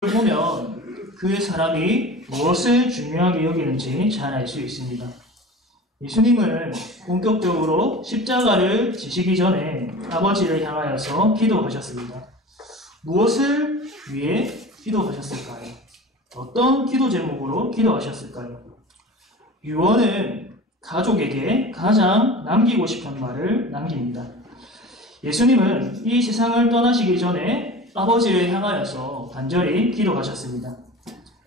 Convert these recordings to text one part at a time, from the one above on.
보면 그 사람이 무엇을 중요하게 여기는지 잘 알 수 있습니다. 예수님은 본격적으로 십자가를 지시기 전에 아버지를 향하여서 기도하셨습니다. 무엇을 위해 기도하셨을까요? 어떤 기도 제목으로 기도하셨을까요? 유언은 가족에게 가장 남기고 싶은 말을 남깁니다. 예수님은 이 세상을 떠나시기 전에 아버지를 향하여서 간절히 기도하셨습니다.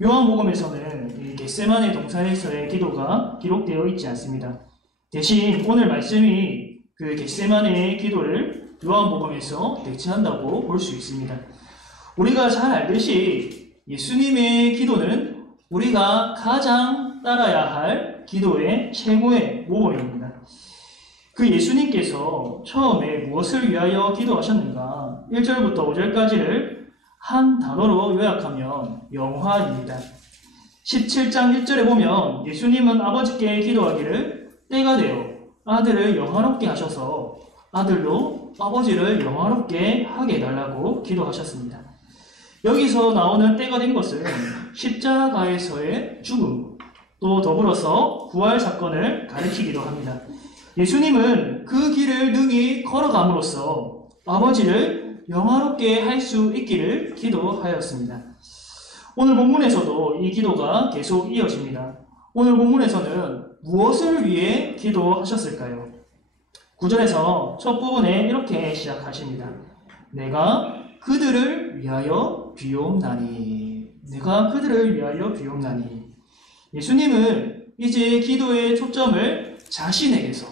요한복음에서는 이 겟세마네 동산에서의 기도가 기록되어 있지 않습니다. 대신 오늘 말씀이 그 겟세마네의 기도를 요한복음에서 대체한다고 볼 수 있습니다. 우리가 잘 알듯이 예수님의 기도는 우리가 가장 따라야 할 기도의 최고의 모범입니다. 그 예수님께서 처음에 무엇을 위하여 기도하셨는가? 1절부터 5절까지를 한 단어로 요약하면 영화입니다. 17장 1절에 보면 예수님은 아버지께 기도하기를 때가 되어 아들을 영화롭게 하셔서 아들로 아버지를 영화롭게 하게 해달라고 기도하셨습니다. 여기서 나오는 때가 된 것은 십자가에서의 죽음, 또 더불어서 부활 사건을 가리키기도 합니다. 예수님은 그 길을 능히 걸어감으로써 아버지를 영화롭게 할 수 있기를 기도하였습니다. 오늘 본문에서도 이 기도가 계속 이어집니다. 오늘 본문에서는 무엇을 위해 기도하셨을까요? 9절에서 첫 부분에 이렇게 시작하십니다. 내가 그들을 위하여 비옵나니. 내가 그들을 위하여 비옵나니. 예수님은 이제 기도의 초점을 자신에게서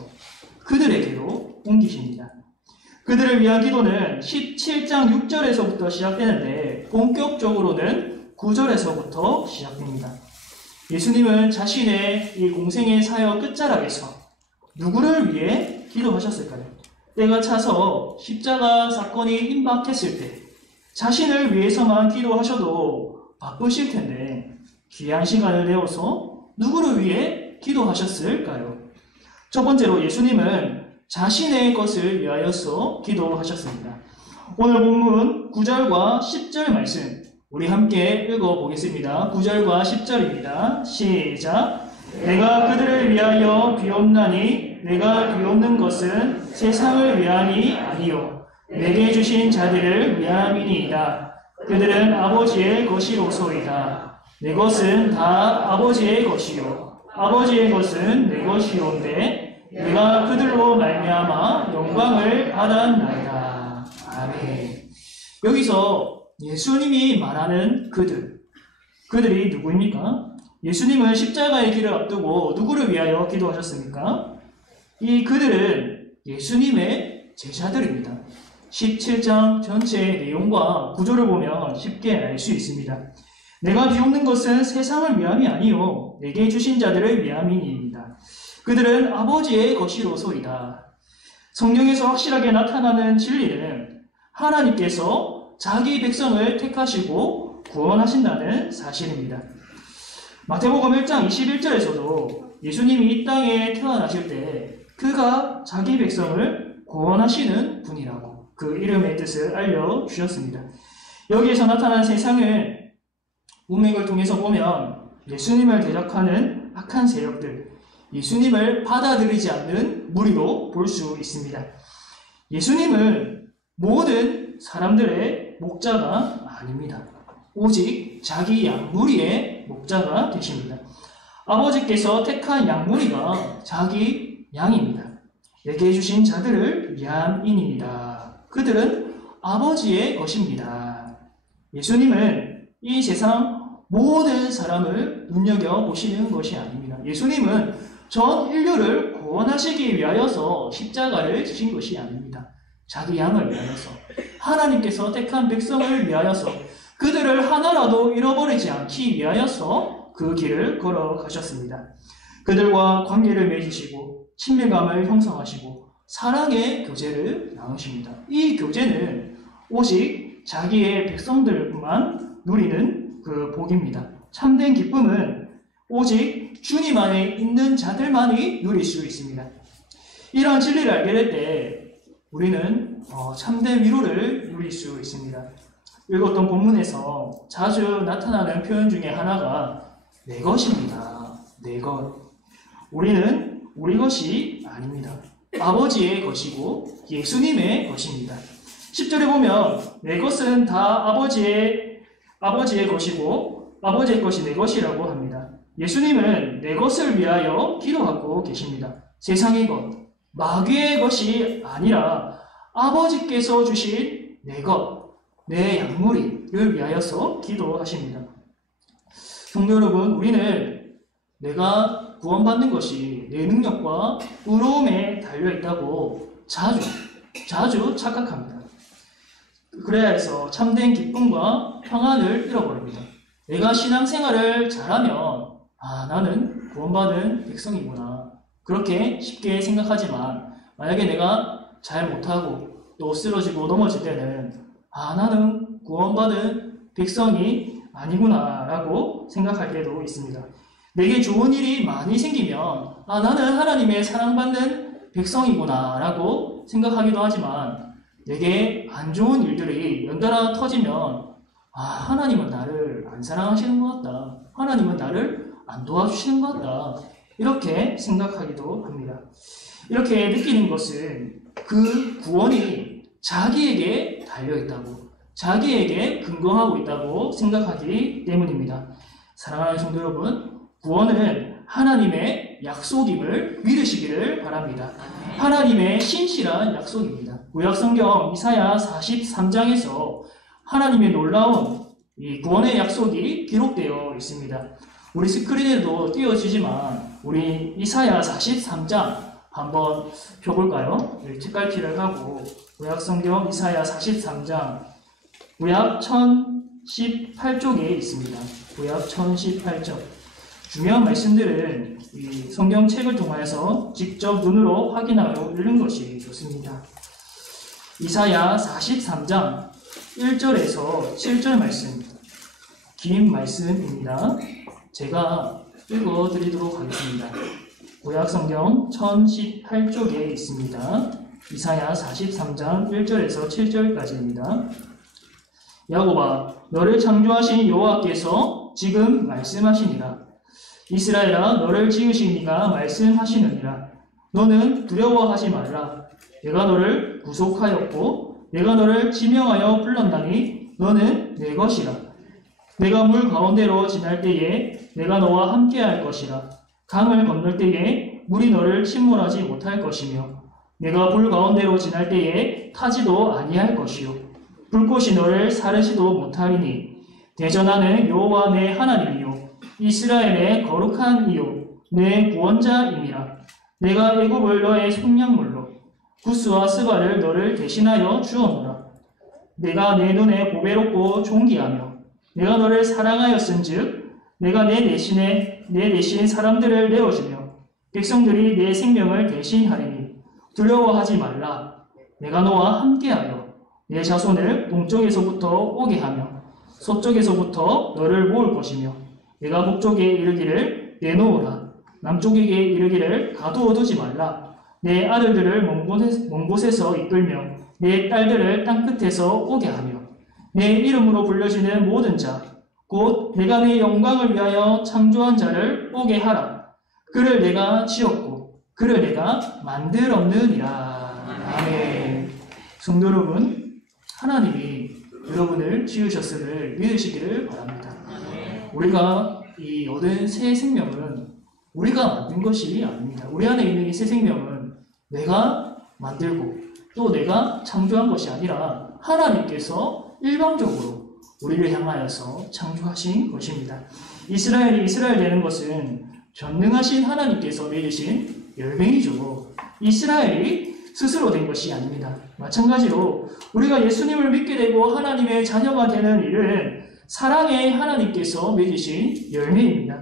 그들에게로 옮기십니다. 그들을 위한 기도는 17장 6절에서부터 시작되는데 본격적으로는 9절에서부터 시작됩니다. 예수님은 자신의 이 공생의 사역 끝자락에서 누구를 위해 기도하셨을까요? 때가 차서 십자가 사건이 임박했을 때 자신을 위해서만 기도하셔도 바쁘실 텐데 귀한 시간을 내어서 누구를 위해 기도하셨을까요? 첫 번째로 예수님은 자신의 것을 위하여서 기도하셨습니다. 오늘 본문 9절과 10절 말씀 우리 함께 읽어보겠습니다. 9절과 10절입니다. 시작! 내가 그들을 위하여 비옵나니 내가 비옵는 것은 세상을 위함이 아니요 내게 주신 자들을 위함이니이다. 그들은 아버지의 것이로소이다. 내 것은 다 아버지의 것이요 아버지의 것은 내 것이온데 내가 그들로 말미암아 영광을 받았나이다. 아멘. 여기서 예수님이 말하는 그들이 누구입니까? 예수님은 십자가의 길을 앞두고 누구를 위하여 기도하셨습니까? 이 그들은 예수님의 제자들입니다. 17장 전체의 내용과 구조를 보면 쉽게 알 수 있습니다. 내가 비옵는 것은 세상을 위함이 아니요 내게 주신 자들을 위함이니이다. 그들은 아버지의 것이로소이다. 성경에서 확실하게 나타나는 진리는 하나님께서 자기 백성을 택하시고 구원하신다는 사실입니다. 마태복음 1장 21절에서도 예수님이 이 땅에 태어나실 때 그가 자기 백성을 구원하시는 분이라고 그 이름의 뜻을 알려주셨습니다. 여기에서 나타난 세상을 문맥을 통해서 보면 예수님을 대적하는 악한 세력들, 예수님을 받아들이지 않는 무리로 볼 수 있습니다. 예수님은 모든 사람들의 목자가 아닙니다. 오직 자기 양무리의 목자가 되십니다. 아버지께서 택한 양무리가 자기 양입니다. 내게 주신 자들을 위함이니이다. 그들은 아버지의 것입니다. 예수님은 이 세상 모든 사람을 눈여겨보시는 것이 아닙니다. 예수님은 전 인류를 구원하시기 위하여서 십자가를 지신 것이 아닙니다. 자기 양을 위하여서 하나님께서 택한 백성을 위하여서 그들을 하나라도 잃어버리지 않기 위하여서 그 길을 걸어가셨습니다. 그들과 관계를 맺으시고 친밀감을 형성하시고 사랑의 교제를 나누십니다. 이 교제는 오직 자기의 백성들만 누리는 그 복입니다. 참된 기쁨은 오직 주님 안에 있는 자들만이 누릴 수 있습니다. 이러한 진리를 알게 될 때 우리는 참된 위로를 누릴 수 있습니다. 읽었던 본문에서 자주 나타나는 표현 중에 하나가 내 것입니다. 내 것. 우리는 우리 것이 아닙니다. 아버지의 것이고 예수님의 것입니다. 10절에 보면 내 것은 다 아버지의 것이고 아버지의 것이 내 것이라고 합니다. 예수님은 내 것을 위하여 기도하고 계십니다. 세상의 것, 마귀의 것이 아니라 아버지께서 주신 내 것, 내 약물이를 위하여서 기도하십니다. 성도 여러분, 우리는 내가 구원받는 것이 내 능력과 의로움에 달려있다고 자주 착각합니다. 그래야 해서 참된 기쁨과 평안을 잃어버립니다. 내가 신앙생활을 잘하면 나는 구원받은 백성이구나. 그렇게 쉽게 생각하지만 만약에 내가 잘 못하고 또 쓰러지고 넘어질 때는 나는 구원받은 백성이 아니구나 라고 생각할 때도 있습니다. 내게 좋은 일이 많이 생기면 나는 하나님의 사랑받는 백성이구나 라고 생각하기도 하지만 내게 안 좋은 일들이 연달아 터지면 하나님은 나를 안 사랑하시는 것 같다. 하나님은 나를 안 도와주시는 것 같다. 이렇게 생각하기도 합니다. 이렇게 느끼는 것은 그 구원이 자기에게 달려있다고, 자기에게 근거하고 있다고 생각하기 때문입니다. 사랑하는 성도 여러분, 구원은 하나님의 약속임을 믿으시기를 바랍니다. 하나님의 신실한 약속입니다. 구약성경 이사야 43장에서 하나님의 놀라운 이 구원의 약속이 기록되어 있습니다. 우리 스크린에도 띄워지지만 우리 이사야 43장 한번 펴볼까요? 책갈피를 하고 구약성경 이사야 43장 구약 1018쪽에 있습니다. 구약 1018쪽. 중요한 말씀들은 이 성경책을 통하여서 직접 눈으로 확인하고 읽는 것이 좋습니다. 이사야 43장 1절에서 7절 말씀, 긴 말씀입니다. 제가 읽어드리도록 하겠습니다. 구약성경 1018쪽에 있습니다. 이사야 43장 1절에서 7절까지입니다. 야곱아, 너를 창조하신 여호와께서 지금 말씀하시니라. 이스라엘아, 너를 지으신 이가 말씀하시느니라. 너는 두려워하지 말라. 내가 너를 구속하였고 내가 너를 지명하여 불렀나니 너는 내 것이라. 내가 물 가운데로 지날 때에 내가 너와 함께할 것이라. 강을 건널 때에 물이 너를 침몰하지 못할 것이며 내가 불 가운데로 지날 때에 타지도 아니할 것이요 불꽃이 너를 사르지도 못하리니 대전하는 여호와 내 하나님이요 이스라엘의 거룩한 이요 내 구원자임이라. 내가 애굽을 너의 속량물로 구스와 스바를 너를 대신하여 주었노라. 내가 내 눈에 보배롭고 존귀하며 내가 너를 사랑하였은즉 내가 내 대신 사람들을 내어주며 백성들이 내 생명을 대신하리니 두려워하지 말라. 내가 너와 함께하여 내 자손을 동쪽에서부터 오게 하며 서쪽에서부터 너를 모을 것이며 내가 북쪽에 이르기를 내놓으라. 남쪽에게 이르기를 가두어두지 말라. 내 아들들을 먼 곳에서 이끌며 내 딸들을 땅끝에서 오게 하며 내 이름으로 불려지는 모든 자 곧 내가 내 영광을 위하여 창조한 자를 오게 하라. 그를 내가 지었고 그를 내가 만들었느니라. 아멘. 성도 여러분, 하나님이 여러분을 지으셨음을 믿으시기를 바랍니다. 우리가 이 얻은 새 생명은 우리가 만든 것이 아닙니다. 우리 안에 있는 이 새 생명은 내가 만들고 또 내가 창조한 것이 아니라 하나님께서 일방적으로 우리를 향하여서 창조하신 것입니다. 이스라엘이 이스라엘 되는 것은 전능하신 하나님께서 맺으신 열매이죠. 이스라엘이 스스로 된 것이 아닙니다. 마찬가지로 우리가 예수님을 믿게 되고 하나님의 자녀가 되는 일은 사랑의 하나님께서 맺으신 열매입니다.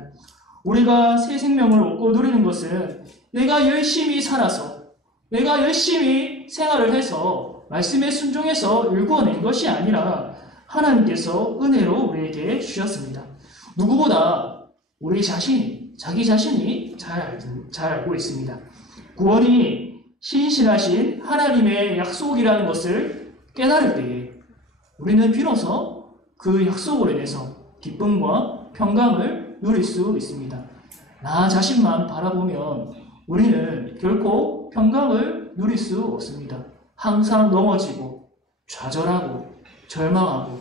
우리가 새 생명을 얻고 누리는 것은 내가 열심히 살아서 내가 열심히 생활을 해서 말씀에 순종해서 일구어낸 것이 아니라 하나님께서 은혜로 우리에게 주셨습니다. 누구보다 우리 자신이, 자기 자신이 잘 알고 있습니다. 구원이 신실하신 하나님의 약속이라는 것을 깨달을 때에 우리는 비로소 그 약속으로 인해서 기쁨과 평강을 누릴 수 있습니다. 나 자신만 바라보면 우리는 결코 평강을 누릴 수 없습니다. 항상 넘어지고 좌절하고 절망하고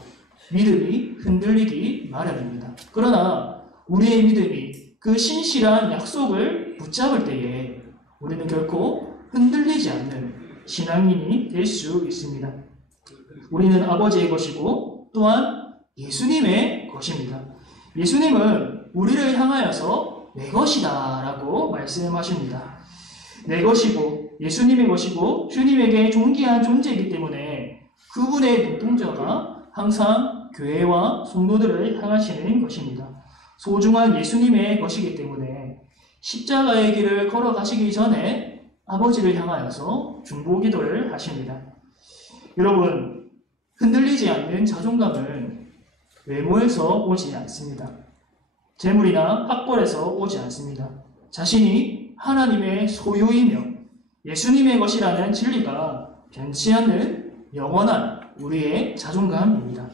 믿음이 흔들리기 마련입니다. 그러나 우리의 믿음이 그 신실한 약속을 붙잡을 때에 우리는 결코 흔들리지 않는 신앙인이 될 수 있습니다. 우리는 아버지의 것이고 또한 예수님의 것입니다. 예수님은 우리를 향하여서 내 것이다 라고 말씀하십니다. 내 것이고 예수님의 것이고 주님에게 존귀한 존재이기 때문에 그분의 눈동자가 항상 교회와 성도들을 향하시는 것입니다. 소중한 예수님의 것이기 때문에 십자가의 길을 걸어가시기 전에 아버지를 향하여서 중보기도를 하십니다. 여러분, 흔들리지 않는 자존감은 외모에서 오지 않습니다. 재물이나 학벌에서 오지 않습니다. 자신이 하나님의 소유이며 예수님의 것이라는 진리가 변치 않는 영원한 우리의 자존감입니다.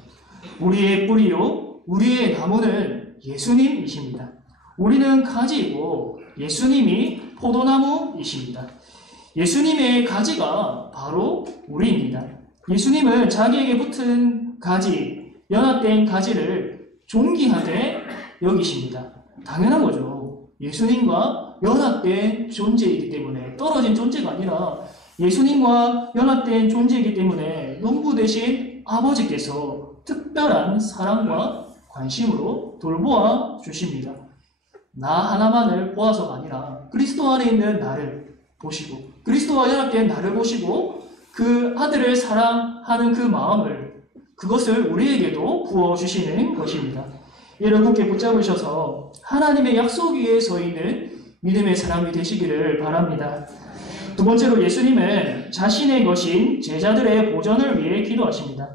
우리의 뿌리요, 우리의 나무는 예수님이십니다. 우리는 가지이고 예수님이 포도나무이십니다. 예수님의 가지가 바로 우리입니다. 예수님은 자기에게 붙은 가지, 연합된 가지를 존귀하게 여기십니다. 당연한 거죠. 예수님과 연합된 존재이기 때문에 떨어진 존재가 아니라 예수님과 연합된 존재이기 때문에 농부 되신 아버지께서 특별한 사랑과 관심으로 돌보아 주십니다. 나 하나만을 보아서가 아니라 그리스도 안에 있는 나를 보시고 그리스도와 연합된 나를 보시고 그 아들을 사랑하는 그 마음을 그것을 우리에게도 부어주시는 것입니다. 이를 굳게 붙잡으셔서 하나님의 약속 위에 서 있는 믿음의 사람이 되시기를 바랍니다. 두 번째로 예수님은 자신의 것인 제자들의 보전을 위해 기도하십니다.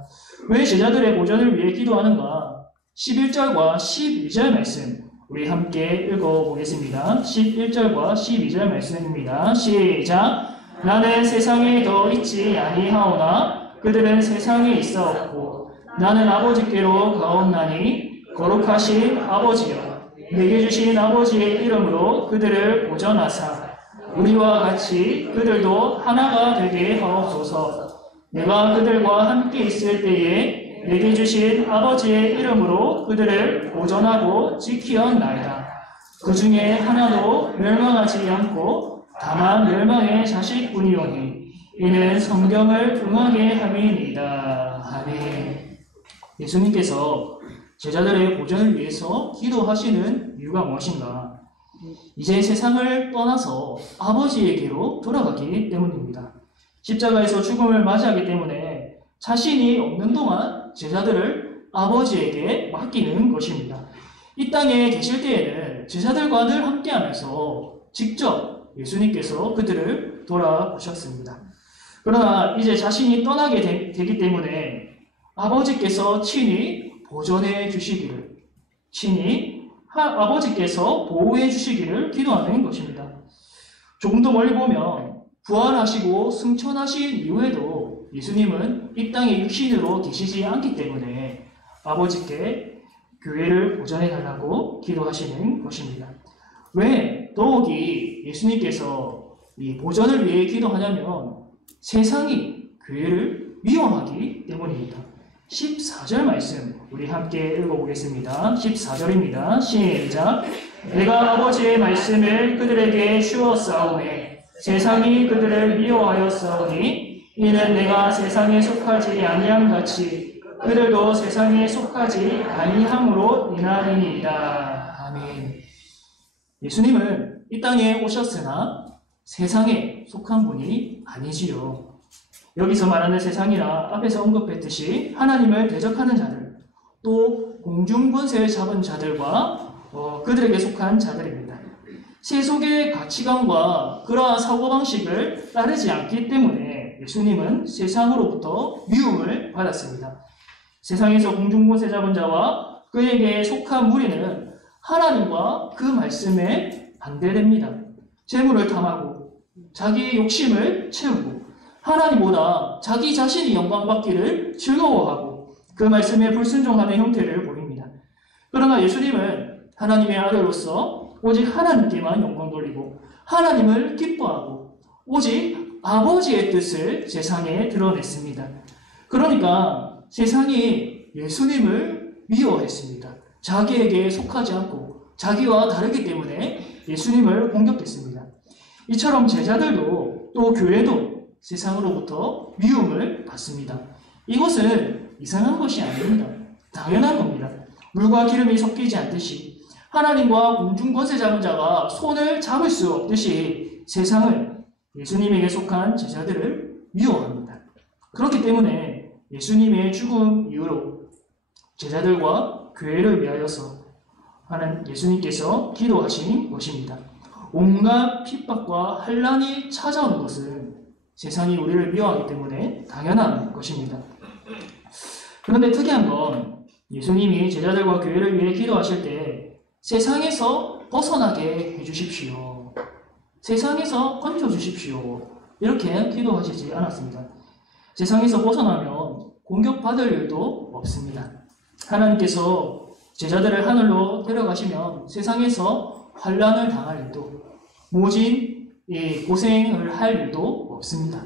왜 제자들의 보전을 위해 기도하는가? 11절과 12절 말씀 우리 함께 읽어보겠습니다. 11절과 12절 말씀입니다. 시작! 나는 세상에 더 있지 아니하오나 그들은 세상에 있어 없고 나는 아버지께로 가옵나니 거룩하신 아버지여 내게 주신 아버지의 이름으로 그들을 보전하사 우리와 같이 그들도 하나가 되게 하옵소서. 내가 그들과 함께 있을 때에 내게 주신 아버지의 이름으로 그들을 보전하고 지키었나이다. 그 중에 하나도 멸망하지 않고 다만 멸망의 자식뿐이오니 이는 성경을 응하게 함이니이다. 아멘. 예수님께서 제자들의 보전을 위해서 기도하시는 이유가 무엇인가? 이제 세상을 떠나서 아버지에게로 돌아가기 때문입니다. 십자가에서 죽음을 맞이하기 때문에 자신이 없는 동안 제자들을 아버지에게 맡기는 것입니다. 이 땅에 계실 때에는 제자들과 늘 함께하면서 직접 예수님께서 그들을 돌아보셨습니다. 그러나 이제 자신이 떠나게 되기 때문에 아버지께서 친히 보존해 주시기를, 친히 아버지께서 보호해 주시기를 기도하는 것입니다. 조금 더 멀리 보면 부활하시고 승천하신 이후에도 예수님은 이 땅에 육신으로 계시지 않기 때문에 아버지께 교회를 보존해 달라고 기도하시는 것입니다. 왜 더욱이 예수님께서 이 보존을 위해 기도하냐면 세상이 교회를 미워하기 때문입니다. 14절 말씀 우리 함께 읽어보겠습니다. 14절입니다. 시작! 내가 아버지의 말씀을 그들에게 주었사오매 세상이 그들을 미워하였사오니 이는 내가 세상에 속하지 아니함 같이 그들도 세상에 속하지 아니함으로 인하리니이다. 아멘. 예수님은 이 땅에 오셨으나 세상에 속한 분이 아니지요. 여기서 말하는 세상이라 앞에서 언급했듯이 하나님을 대적하는 자들, 또 공중권세를 잡은 자들과 그들에게 속한 자들입니다. 세속의 가치관과 그러한 사고방식을 따르지 않기 때문에 예수님은 세상으로부터 미움을 받았습니다. 세상에서 공중권세 잡은 자와 그에게 속한 무리는 하나님과 그 말씀에 반대됩니다. 재물을 탐하고 자기의 욕심을 채우고 하나님보다 자기 자신이 영광받기를 즐거워하고 그 말씀에 불순종하는 형태를 보입니다. 그러나 예수님은 하나님의 아들로서 오직 하나님께만 영광 돌리고 하나님을 기뻐하고 오직 아버지의 뜻을 세상에 드러냈습니다. 그러니까 세상이 예수님을 미워했습니다. 자기에게 속하지 않고 자기와 다르기 때문에 예수님을 공격했습니다. 이처럼 제자들도 또 교회도 세상으로부터 미움을 받습니다. 이것은 이상한 것이 아닙니다. 당연한 겁니다. 물과 기름이 섞이지 않듯이 하나님과 공중 권세 잡은 자가 손을 잡을 수 없듯이 세상은 예수님에게 속한 제자들을 미워합니다. 그렇기 때문에 예수님의 죽음 이후로 제자들과 교회를 위하여서 하는 예수님께서 기도하신 것입니다. 온갖 핍박과 환난이 찾아오는 것은 세상이 우리를 미워하기 때문에 당연한 것입니다. 그런데 특이한 건 예수님이 제자들과 교회를 위해 기도하실 때 세상에서 벗어나게 해주십시오. 세상에서 건져주십시오. 이렇게 기도하시지 않았습니다. 세상에서 벗어나면 공격받을 일도 없습니다. 하나님께서 제자들을 하늘로 데려가시면 세상에서 환난을 당할 일도 모진 고생을 할 일도 없습니다.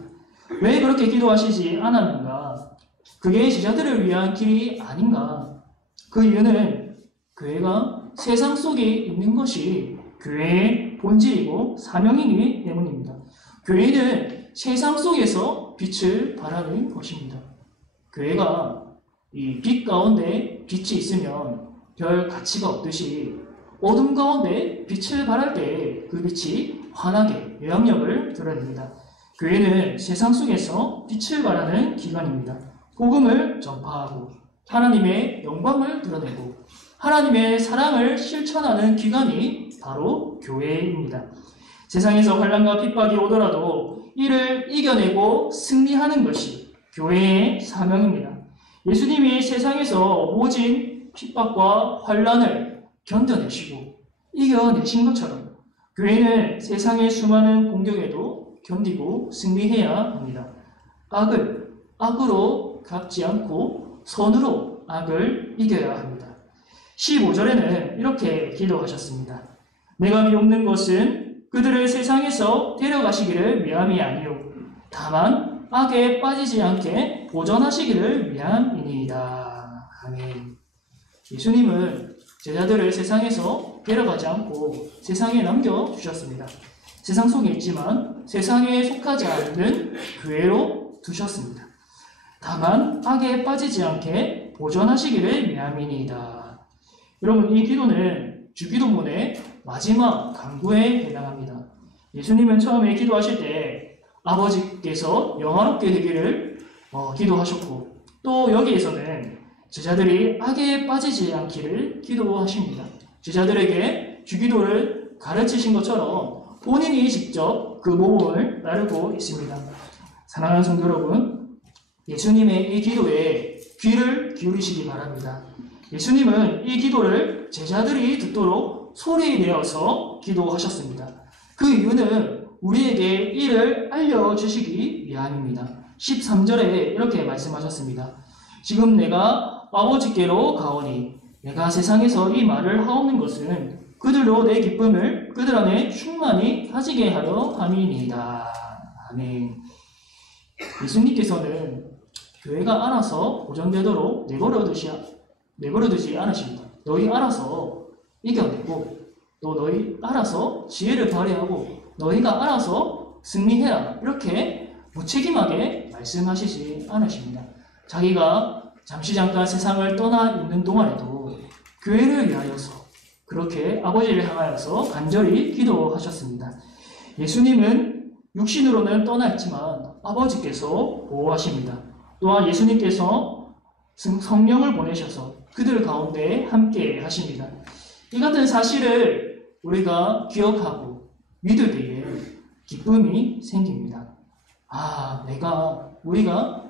왜 그렇게 기도하시지 않았는가? 그게 제자들을 위한 길이 아닌가? 그 이유는 교회가 세상 속에 있는 것이 교회의 본질이고 사명이기 때문입니다. 교회는 세상 속에서 빛을 발하는 것입니다. 교회가 이 빛 가운데 빛이 있으면 별 가치가 없듯이 어둠 가운데 빛을 발할 때 그 빛이 환하게 영향력을 드러냅니다. 교회는 세상 속에서 빛을 발하는 기관입니다. 복음을 전파하고 하나님의 영광을 드러내고 하나님의 사랑을 실천하는 기관이 바로 교회입니다. 세상에서 환난과 핍박이 오더라도 이를 이겨내고 승리하는 것이 교회의 사명입니다. 예수님이 세상에서 모진 핍박과 환난을 견뎌내시고 이겨내신 것처럼 교회는 세상의 수많은 공격에도 견디고 승리해야 합니다. 악을 악으로 갚지 않고 선으로 악을 이겨야 합니다. 15절에는 이렇게 기도하셨습니다. 내가 미옵는 것은 그들을 세상에서 데려가시기를 위함이 아니요 다만 악에 빠지지 않게 보전하시기를 위함이니이다. 아멘. 예수님은 제자들을 세상에서 데려가지 않고 세상에 남겨주셨습니다. 세상 속에 있지만 세상에 속하지 않는 교회로 두셨습니다. 다만 악에 빠지지 않게 보전하시기를 위함이니이다. 여러분, 이 기도는 주기도문의 마지막 간구에 해당합니다. 예수님은 처음에 기도하실 때 아버지께서 영화롭게 되기를 기도하셨고 또 여기에서는 제자들이 악에 빠지지 않기를 기도하십니다. 제자들에게 주기도를 가르치신 것처럼 본인이 직접 그 모범을 따르고 있습니다. 사랑하는 성도 여러분, 예수님의 이 기도에 귀를 기울이시기 바랍니다. 예수님은 이 기도를 제자들이 듣도록 소리내어서 기도하셨습니다. 그 이유는 우리에게 이를 알려주시기 위함입니다. 13절에 이렇게 말씀하셨습니다. 지금 내가 아버지께로 가오니 내가 세상에서 이 말을 하옵는 것은 그들로 내 기쁨을 그들 안에 충만히 가지게 하려 함이니이다. 아멘. 예수님께서는 교회가 알아서 보존되도록 내버려두지 않으십니다. 너희 알아서 이겨내고 또 너희 알아서 지혜를 발휘하고 너희가 알아서 승리해라. 이렇게 무책임하게 말씀하시지 않으십니다. 자기가 잠깐 세상을 떠나 있는 동안에도 교회를 위하여서 그렇게 아버지를 향하여서 간절히 기도하셨습니다. 예수님은 육신으로는 떠나 있지만 아버지께서 보호하십니다. 또한 예수님께서 성령을 보내셔서 그들 가운데 함께 하십니다. 이 같은 사실을 우리가 기억하고 믿을 때에 기쁨이 생깁니다. 우리가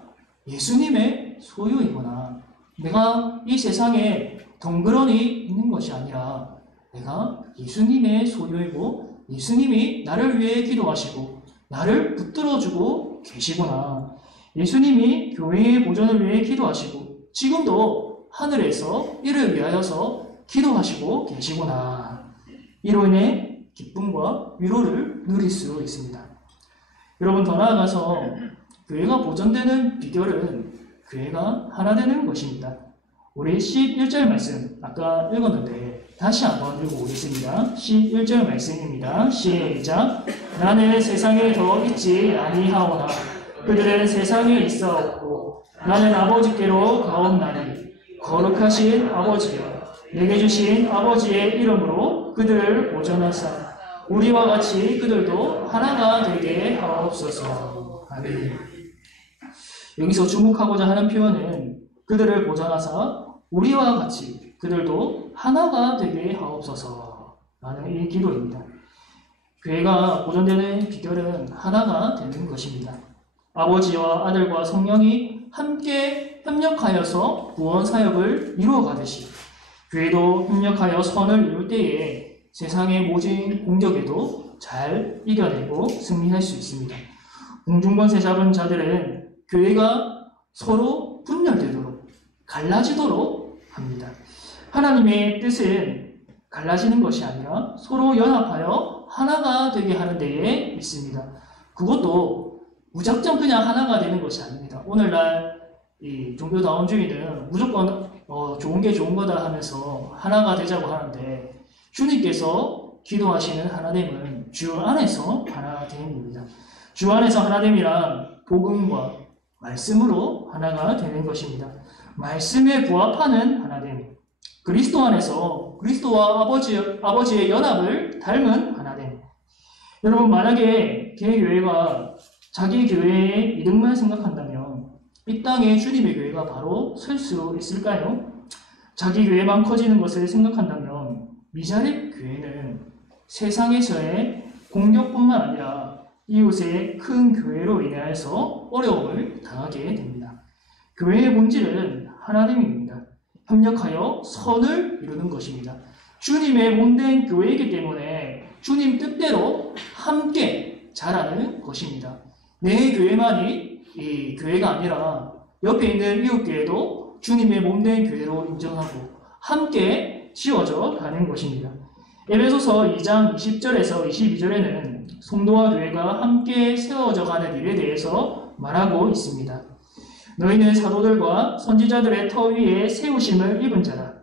예수님의 소유이구나. 내가 이 세상에 덩그러니 있는 것이 아니라 내가 예수님의 소유이고 예수님이 나를 위해 기도하시고 나를 붙들어주고 계시구나. 예수님이 교회의 보존을 위해 기도하시고 지금도 하늘에서 이를 위하여서 기도하시고 계시구나. 이로 인해 기쁨과 위로를 누릴 수 있습니다. 여러분, 더 나아가서 교회가 보존되는 비결은 교회가 하나 되는 것입니다. 우리 11절 말씀 아까 읽었는데 다시 한번 읽어보겠습니다. 11절 말씀입니다. 시작. 나는 세상에 더 있지 아니하오나 그들은 세상에 있어 없고 나는 아버지께로 가옵나니 거룩하신 아버지여 내게 주신 아버지의 이름으로 그들을 보존하사 우리와 같이 그들도 하나가 되게 하옵소서. 아멘. 여기서 주목하고자 하는 표현은 그들을 보존하사 우리와 같이 그들도 하나가 되게 하옵소서 라는 이 기도입니다. 교회가 보존되는 비결은 하나가 되는 것입니다. 아버지와 아들과 성령이 함께 협력하여서 구원 사역을 이루어가듯이 교회도 협력하여 선을 이룰 때에 세상의 모진 공격에도 잘 이겨내고 승리할 수 있습니다. 공중권세 잡은 자들은 교회가 서로 분열되도록 갈라지도록 합니다. 하나님의 뜻은 갈라지는 것이 아니라 서로 연합하여 하나가 되게 하는 데에 있습니다. 그것도 무작정 그냥 하나가 되는 것이 아닙니다. 오늘날 이 종교다원주의는 무조건 좋은 게 좋은 거다 하면서 하나가 되자고 하는데 주님께서 기도하시는 하나됨은 주 안에서 하나됨입니다. 주 안에서 하나됨이란 복음과 말씀으로 하나가 되는 것입니다. 말씀에 부합하는 하나됨, 그리스도 안에서 그리스도와 아버지의 연합을 닮은 하나됨. 여러분, 만약에 개교회가 자기 교회의 이득만 생각한다면 이 땅에 주님의 교회가 바로 설 수 있을까요? 자기 교회만 커지는 것을 생각한다면 미자립 교회는 세상에서의 공격뿐만 아니라 이웃의 큰 교회로 인하여서 어려움을 당하게 됩니다. 교회의 본질은 하나됨입니다. 협력하여 선을 이루는 것입니다. 주님의 몸된 교회이기 때문에 주님 뜻대로 함께 자라는 것입니다. 내 교회만이 이 교회가 아니라 옆에 있는 이웃교회도 주님의 몸된 교회로 인정하고 함께 지어져 가는 것입니다. 에베소서 2장 20절에서 22절에는 성도와 교회가 함께 세워져 가는 일에 대해서 말하고 있습니다. 너희는 사도들과 선지자들의 터 위에 세우심을 입은 자라.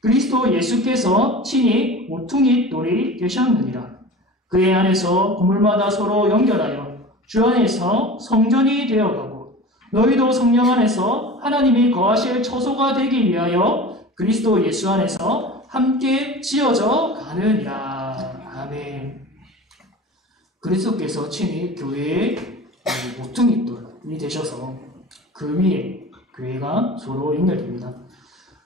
그리스도 예수께서 친히 모퉁이 돌이 되셨느니라. 그의 안에서 건물마다 서로 연결하여 주 안에서 성전이 되어가고 너희도 성령 안에서 하나님이 거하실 처소가 되기 위하여 그리스도 예수 안에서 함께 지어져 가느니라. 아멘. 그리스도께서 친히 교회의 모퉁이 돌이 되셔서 그 위에 교회가 서로 연결됩니다.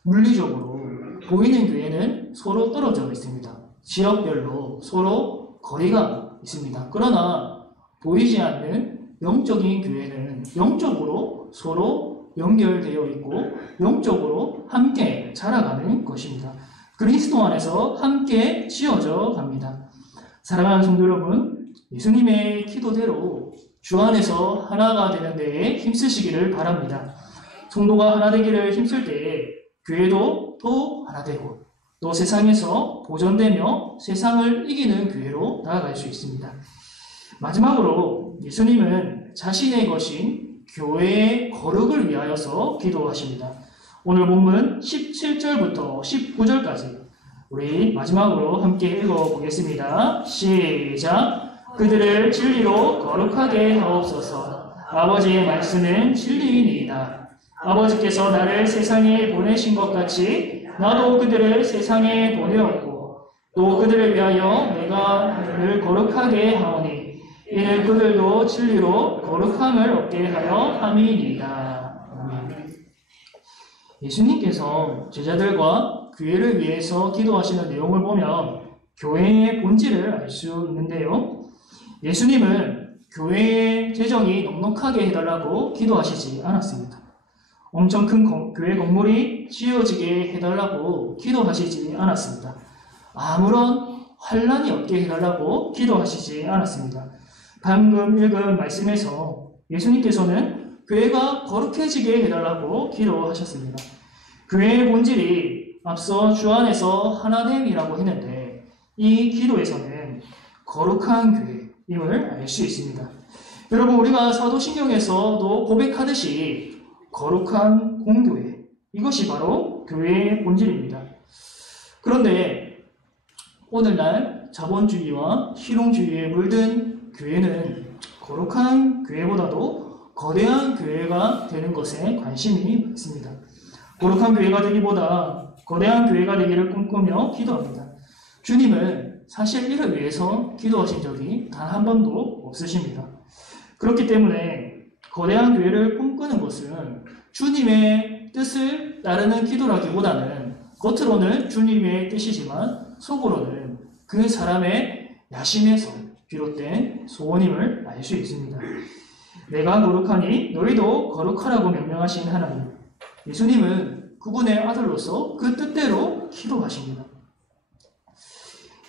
물리적으로 보이는 교회는 서로 떨어져 있습니다. 지역별로 서로 거리가 있습니다. 그러나 보이지 않는 영적인 교회는 영적으로 서로 연결되어 있고 영적으로 함께 자라가는 것입니다. 그리스도 안에서 함께 지어져 갑니다. 사랑하는 성도 여러분, 예수님의 기도대로 주 안에서 하나가 되는 데에 힘쓰시기를 바랍니다. 성도가 하나 되기를 힘쓸 때에 교회도 또 하나 되고 또 세상에서 보존되며 세상을 이기는 교회로 나아갈 수 있습니다. 마지막으로 예수님은 자신의 것인 교회의 거룩을 위하여서 기도하십니다. 오늘 본문 17절부터 19절까지 우리 마지막으로 함께 읽어보겠습니다. 시작. 그들을 진리로 거룩하게 하옵소서. 아버지의 말씀은 진리이니이다. 아버지께서 나를 세상에 보내신 것 같이 나도 그들을 세상에 보내었고 또 그들을 위하여 내가 그들을 거룩하게 하오니 이는 그들도 진리로 거룩함을 얻게 하려 함이니이다. 아멘. 예수님께서 제자들과 교회를 위해서 기도하시는 내용을 보면 교회의 본질을 알 수 있는데요. 예수님은 교회의 재정이 넉넉하게 해달라고 기도하시지 않았습니다. 엄청 큰 교회 건물이 지어지게 해달라고 기도하시지 않았습니다. 아무런 환란이 없게 해달라고 기도하시지 않았습니다. 방금 읽은 말씀에서 예수님께서는 교회가 거룩해지게 해달라고 기도하셨습니다. 교회의 본질이 앞서 주 안에서 하나됨이라고 했는데 이 기도에서는 거룩한 교회임을 알 수 있습니다. 여러분, 우리가 사도신경에서도 고백하듯이 거룩한 공교회, 이것이 바로 교회의 본질입니다. 그런데 오늘날 자본주의와 실용주의에 물든 교회는 거룩한 교회보다도 거대한 교회가 되는 것에 관심이 많습니다. 거룩한 교회가 되기보다 거대한 교회가 되기를 꿈꾸며 기도합니다. 주님은 사실 이를 위해서 기도하신 적이 단 한 번도 없으십니다. 그렇기 때문에 거대한 교회를 꿈꾸는 것은 주님의 뜻을 따르는 기도라기보다는 겉으로는 주님의 뜻이지만 속으로는 그 사람의 야심에서 비롯된 소원임을 알 수 있습니다. 내가 거룩하니 너희도 거룩하라고 명령하신 하나님, 예수님은 그분의 아들로서 그 뜻대로 기도하십니다.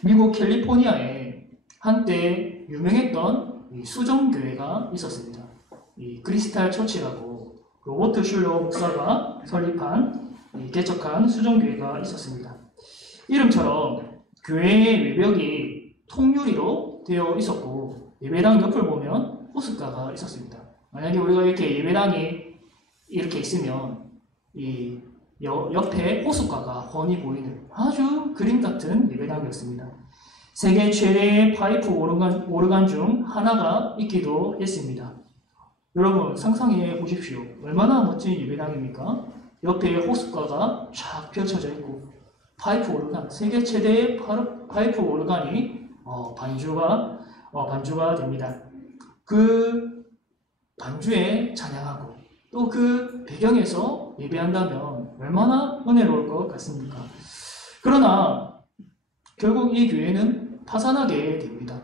미국 캘리포니아에 한때 유명했던 수정교회가 있었습니다. 이 크리스탈 처치라고 로버트 슐러 목사가 설립한 개척한 수정교회가 있었습니다. 이름처럼 교회의 외벽이 통유리로 되어 있었고 예배당 옆을 보면 호숫가가 있었습니다. 만약에 우리가 이렇게 예배당이 이렇게 있으면 이 옆에 호숫가가 훤히 보이는 아주 그림 같은 예배당이었습니다. 세계 최대의 파이프 오르간 중 하나가 있기도 했습니다. 여러분 상상해 보십시오. 얼마나 멋진 예배당입니까? 옆에 호숫가가 쫙 펼쳐져 있고 파이프 오르간, 세계 최대의 파이프 오르간이 반주가 됩니다. 그 반주에 찬양하고 또 그 배경에서 예배한다면 얼마나 은혜로울 것 같습니까? 그러나 결국 이 교회는 파산하게 됩니다.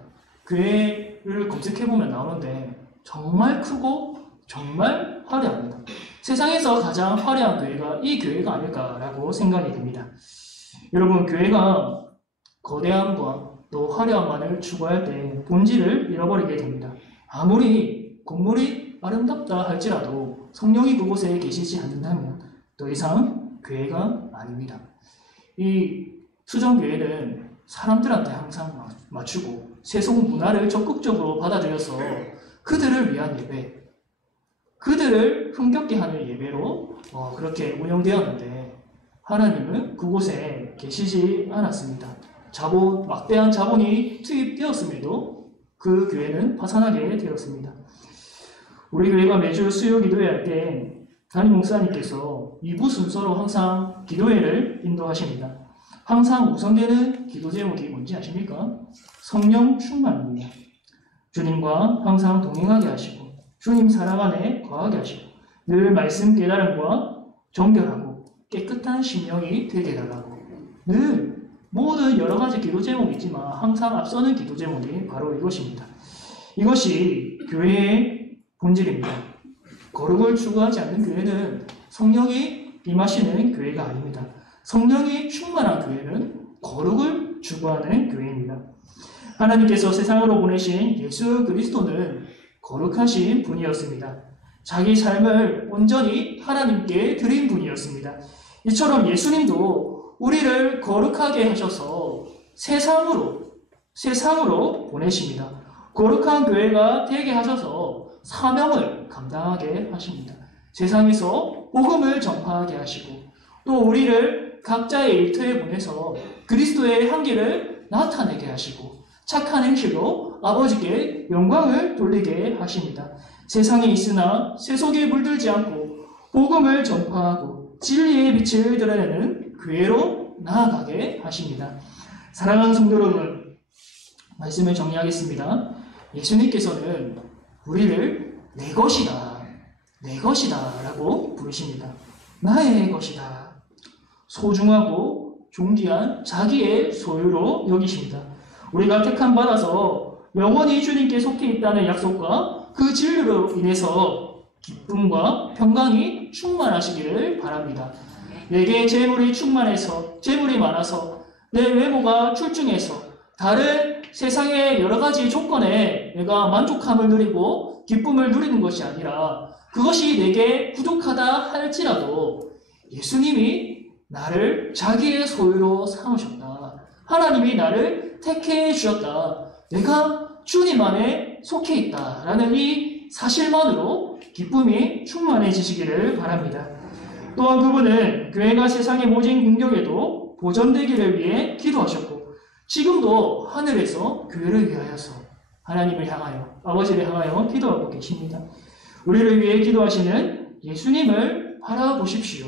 교회를 검색해보면 나오는데 정말 크고 정말 화려합니다. 세상에서 가장 화려한 교회가 이 교회가 아닐까라고 생각이 됩니다. 여러분, 교회가 거대함과 또 화려함만을 추구할 때 본질을 잃어버리게 됩니다. 아무리 건물이 아름답다 할지라도 성령이 그곳에 계시지 않는다면 더 이상 교회가 아닙니다. 이 수정교회는 사람들한테 항상 맞추고 세속 문화를 적극적으로 받아들여서 그들을 위한 예배, 그들을 흥겹게 하는 예배로 그렇게 운영되었는데 하나님은 그곳에 계시지 않았습니다. 막대한 자본이 투입되었음에도 그 교회는 파산하게 되었습니다. 우리 교회가 매주 수요 기도회할 때 담임 목사님께서 2부 순서로 항상 기도회를 인도하십니다. 항상 우선되는 기도 제목이 뭔지 아십니까? 성령 충만입니다. 주님과 항상 동행하게 하시고 주님 사랑 안에 거하게 하시고 늘 말씀 깨달음과 정결하고 깨끗한 심령이 되게 해달라고 늘 모든 여러 가지 기도 제목이 있지만 항상 앞서는 기도 제목이 바로 이것입니다. 이것이 교회의 본질입니다. 거룩을 추구하지 않는 교회는 성령이 임하시는 교회가 아닙니다. 성령이 충만한 교회는 거룩을 추구하는 교회입니다. 하나님께서 세상으로 보내신 예수 그리스도는 거룩하신 분이었습니다. 자기 삶을 온전히 하나님께 드린 분이었습니다. 이처럼 예수님도 우리를 거룩하게 하셔서 세상으로 보내십니다. 거룩한 교회가 되게 하셔서 사명을 감당하게 하십니다. 세상에서 복음을 전파하게 하시고 또 우리를 각자의 일터에 보내서 그리스도의 향기를 나타내게 하시고 착한 행실로 아버지께 영광을 돌리게 하십니다. 세상에 있으나 세속에 물들지 않고 복음을 전파하고 진리의 빛을 드러내는 교회로 나아가게 하십니다. 사랑하는 성도 여러분, 말씀을 정리하겠습니다. 예수님께서는 우리를 내 것이다 라고 부르십니다. 나의 것이다. 소중하고 존귀한 자기의 소유로 여기십니다. 우리가 택함 받아서 영원히 주님께 속해 있다는 약속과 그 진리로 인해서 기쁨과 평강이 충만하시기를 바랍니다. 내게 재물이 많아서 내 외모가 출중해서 다른 세상의 여러 가지 조건에 내가 만족함을 누리고 기쁨을 누리는 것이 아니라 그것이 내게 부족하다 할지라도 예수님이 나를 자기의 소유로 삼으셨다. 하나님이 나를 택해 주셨다. 내가 주님 안에 속해 있다. 라는 이 사실만으로 기쁨이 충만해지시기를 바랍니다. 또한 그분은 교회가 세상의 모진 공격에도 보존되기를 위해 기도하셨고 지금도 하늘에서 교회를 위하여서 하나님을 향하여 아버지를 향하여 기도하고 계십니다. 우리를 위해 기도하시는 예수님을 바라보십시오.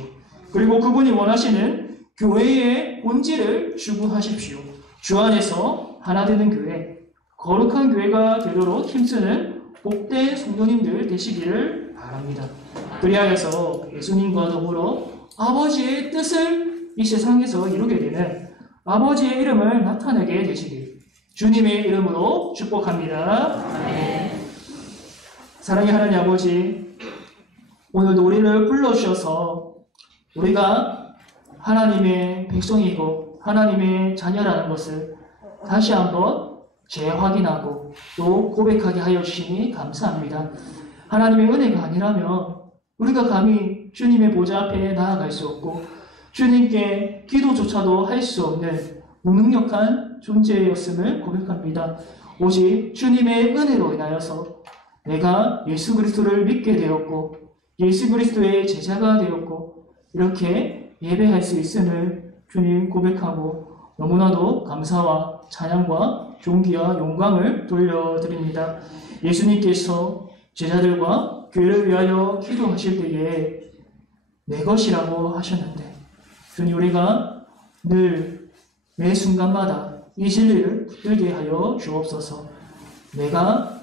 그리고 그분이 원하시는 교회의 본질을 추구하십시오. 주 안에서 하나 되는 교회, 거룩한 교회가 되도록 힘쓰는 복된 성도님들 되시기를 바랍니다. 그리하여서 예수님과 더불어 아버지의 뜻을 이 세상에서 이루게 되는 아버지의 이름을 나타내게 되시길 주님의 이름으로 축복합니다. 아멘. 사랑의 하나님 아버지, 오늘도 우리를 불러주셔서 우리가 하나님의 백성이고 하나님의 자녀라는 것을 다시 한번 재확인하고 또 고백하게 하여 주시니 감사합니다. 하나님의 은혜가 아니라면 우리가 감히 주님의 보좌 앞에 나아갈 수 없고 주님께 기도조차도 할 수 없는 무능력한 존재였음을 고백합니다. 오직 주님의 은혜로 인하여서 내가 예수 그리스도를 믿게 되었고 예수 그리스도의 제자가 되었고 이렇게 예배할 수 있음을 주님 고백하고 너무나도 감사와 찬양과 존귀와 영광을 돌려드립니다. 예수님께서 제자들과 교회를 위하여 기도하실 때에 내 것이라고 하셨는데 주님 우리가 늘 매 순간마다 이 진리를 붙들게 하여 주옵소서. 내가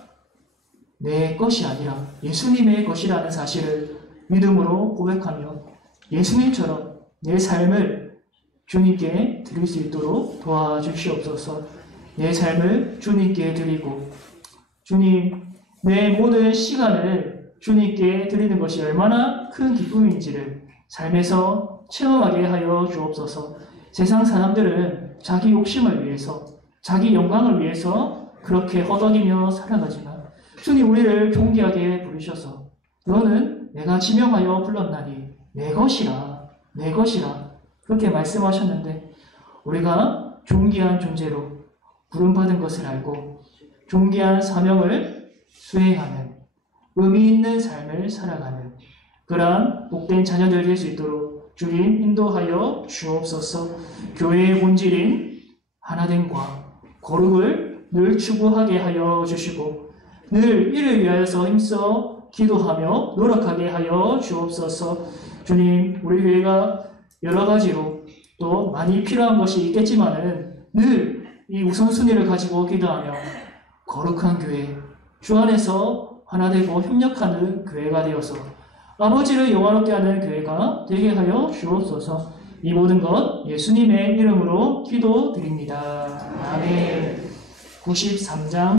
내 것이 아니라 예수님의 것이라는 사실을 믿음으로 고백하며 예수님처럼 내 삶을 주님께 드릴 수 있도록 도와주시옵소서. 내 삶을 주님께 드리고 주님 내 모든 시간을 주님께 드리는 것이 얼마나 큰 기쁨인지를 삶에서 체험하게 하여 주옵소서. 세상 사람들은 자기 욕심을 위해서 자기 영광을 위해서 그렇게 허덕이며 살아가지만 주님 우리를 존귀하게 부르셔서 너는 내가 지명하여 불렀나니 내 것이라 내 것이라 그렇게 말씀하셨는데 우리가 존귀한 존재로 부름받은 것을 알고 존귀한 사명을 수행하는 의미 있는 삶을 살아가는 그러한 복된 자녀들 될 수 있도록 주님 인도하여 주옵소서. 교회의 본질인 하나됨과 거룩을 늘 추구하게 하여 주시고 늘 이를 위하여서 힘써 기도하며 노력하게 하여 주옵소서. 주님 우리 교회가 여러 가지로 또 많이 필요한 것이 있겠지만은 늘 이 우선순위를 가지고 기도하며 거룩한 교회, 주 안에서 하나 되고 협력하는 교회가 되어서 아버지를 영화롭게 하는 교회가 되게 하여 주옵소서. 이 모든 것 예수님의 이름으로 기도드립니다. 아멘. 93장